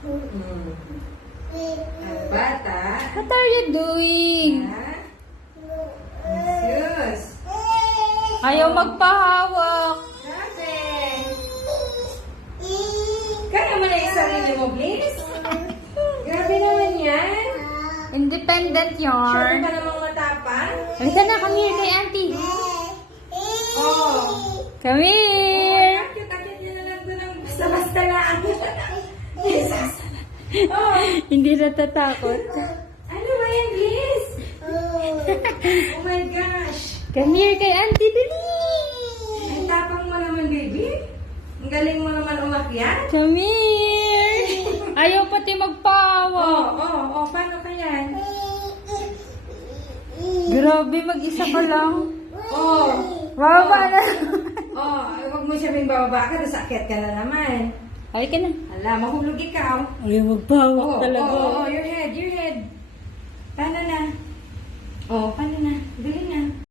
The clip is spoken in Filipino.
Hmm. Ang bata. What are you doing? Yes. Ayaw magpahawak. Sabi. Kaya mo na yung sarili mo, please? Grabe naman yan. Independent Sure yarn. ka namang matapang? Halika na, come here kay auntie. Oh. Come here. Akit-akit niya na lang doon ng basta-basta lang. Jesus. Oh. Hindi natatakot. Ano ba yan, please? Oh my gosh. Come here kay auntie, dali. Ang tapang mo naman, baby. Ang galing mo naman umakyat. Come here. Ayaw pati magpahawak. Paano ka yan? Grabe, mag-isa ka lang. Oh. Bababa na. Huwag mo siyang bababa ka, sakit ka na naman. Halika na. Hala, mahulog ikaw. Ayaw magpahawak talaga. Your head. Paano na? Paano na? Dali na.